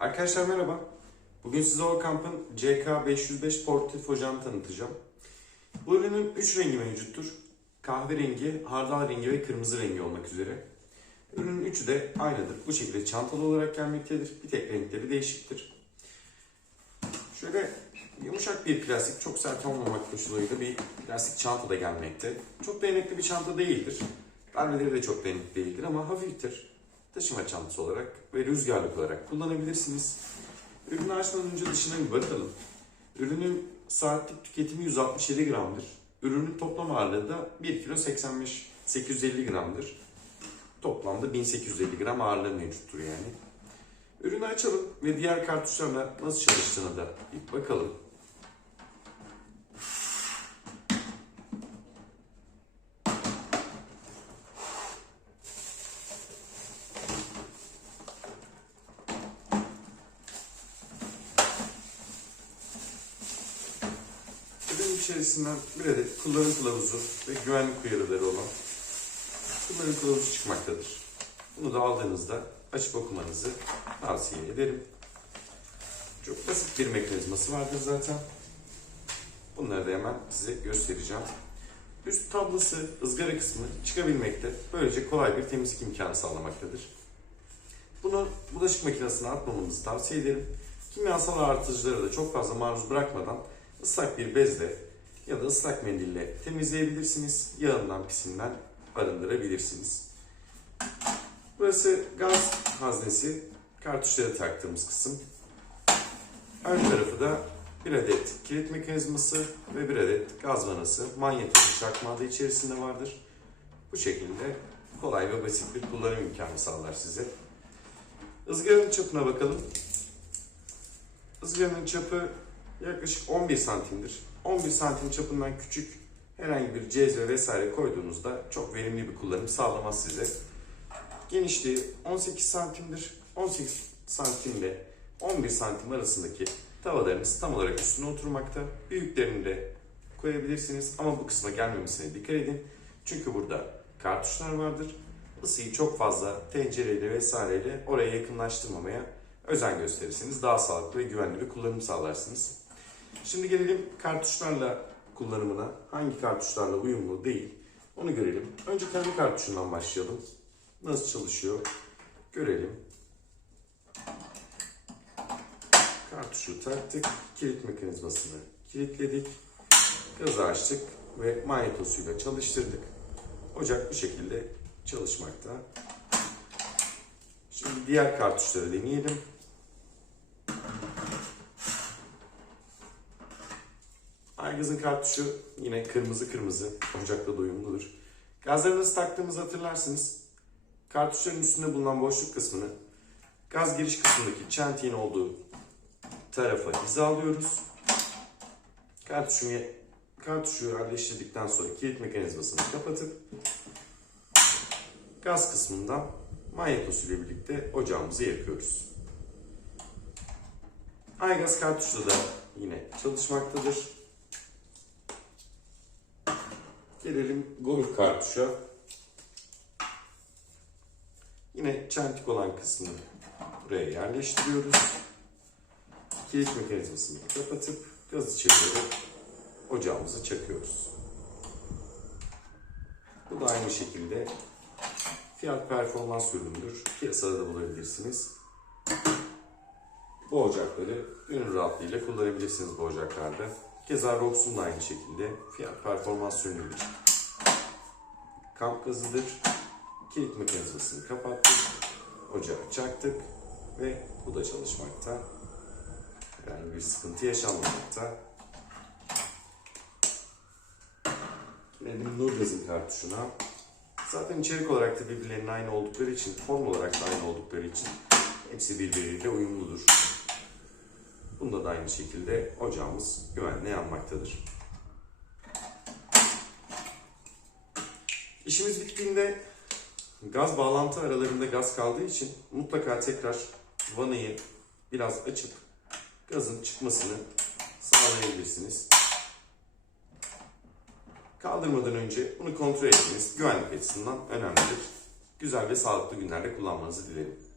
Arkadaşlar merhaba. Bugün size Orkamp'ın CK505 portatif ocağını tanıtacağım. Bu ürünün 3 rengi mevcuttur. Kahverengi, hardal rengi ve kırmızı rengi olmak üzere. Ürünün üçü de aynıdır. Bu şekilde çantalı olarak gelmektedir. Bir tek renkleri değişiktir. Şöyle yumuşak bir plastik, çok sert olmamak koşuluyla bir plastik çanta da gelmekte. Çok dayanıklı bir çanta değildir. Darbeleri de çok dayanıklı değildir ama hafiftir. Taşıma çantası olarak ve rüzgarlık olarak kullanabilirsiniz. Ürünü açmadan önce dışına bir bakalım. Ürünün saatlik tüketimi 167 gramdır. Ürünün toplam ağırlığı da 1 kilo 85 850 gramdır. Toplamda 1850 gram ağırlığı mevcuttur yani. Ürünü açalım ve diğer kartuşlarla nasıl çalıştığını da bir bakalım. İçerisinden bir adet kullanım kılavuzu ve güvenlik uyarıları olan kullanım kılavuzu çıkmaktadır. Bunu da aldığınızda açıp okumanızı tavsiye ederim. Çok basit bir mekanizması vardır zaten. Bunları da hemen size göstereceğim. Üst tablası, ızgara kısmı çıkabilmekte. Böylece kolay bir temizlik imkanı sağlamaktadır. Bunu bulaşık makinesine atmamamızı tavsiye ederim. Kimyasal artıcıları da çok fazla maruz bırakmadan ıslak bir bezle ya da ıslak mendille temizleyebilirsiniz. Yağından, pisinden arındırabilirsiniz. Burası gaz haznesi, kartuşları taktığımız kısım. Ön tarafı da bir adet kilit mekanizması ve bir adet gaz vanası, manyetli çakmağı da içerisinde vardır. Bu şekilde kolay ve basit bir kullanım imkanı sağlar size. Izgaranın çapına bakalım. Izgaranın çapı yaklaşık 11 santimdir. 11 santim çapından küçük herhangi bir cezve vesaire koyduğunuzda çok verimli bir kullanım sağlamaz size. Genişliği 18 santimdir. 18 santimle 11 santim arasındaki tavalarınız tam olarak üstüne oturmakta. Büyüklerini de koyabilirsiniz ama bu kısma gelmemesine dikkat edin. Çünkü burada kartuşlar vardır. Isıyı çok fazla tencereyle vesaireyle oraya yakınlaştırmamaya özen gösterirsiniz. Daha sağlıklı ve güvenli bir kullanım sağlarsınız. Şimdi gelelim kartuşlarla kullanımına. Hangi kartuşlarla uyumlu değil onu görelim. Önce kendi kartuşundan başlayalım. Nasıl çalışıyor görelim. Kartuşu taktık. Kilit mekanizmasını kilitledik. Gazı açtık ve manyetosuyla çalıştırdık. Ocak bu şekilde çalışmakta. Şimdi diğer kartuşları deneyelim. Aygaz'ın kartuşu yine kırmızı kırmızı. Ocakta da uyumludur. Gazları nasıl taktığımızı hatırlarsınız. Kartuşların üstünde bulunan boşluk kısmını gaz giriş kısmındaki çentiğin olduğu tarafa hizalıyoruz. Kartuşu, kartuşu yerleştirdikten sonra kilit mekanizmasını kapatıp gaz kısmından manyetosu ile birlikte ocağımızı yakıyoruz. Aygaz kartuşu da yine çalışmaktadır. Gelelim golf kartuşa. Yine çentik olan kısmını buraya yerleştiriyoruz. Kilit mekanizmasını kapatıp gazı çevirerek ocağımızı çakıyoruz. Bu da aynı şekilde fiyat performans üründür. Piyasada da bulabilirsiniz. Bu ocakları gönül rahatlığıyla kullanabilirsiniz bu ocaklarda. Keza Rox'un da aynı şekilde fiyat performans ürünüdür. Kamp gazıdır. Kilit mekanizmasını kapattık. Ocağı çaktık ve bu da çalışmakta. Herhangi bir sıkıntı yaşanmamakta. Gelelim Nurgaz'ın kartuşuna. Zaten içerik olarak da birbirlerinin aynı oldukları için, form olarak da aynı oldukları için hepsi birbiriyle uyumludur. Bunda da aynı şekilde ocağımız güvenle yanmaktadır. İşimiz bittiğinde gaz bağlantı aralarında gaz kaldığı için mutlaka tekrar vanayı biraz açıp gazın çıkmasını sağlayabilirsiniz. Kaldırmadan önce bunu kontrol etmeniz güvenlik açısından önemlidir. Güzel ve sağlıklı günlerde kullanmanızı dilerim.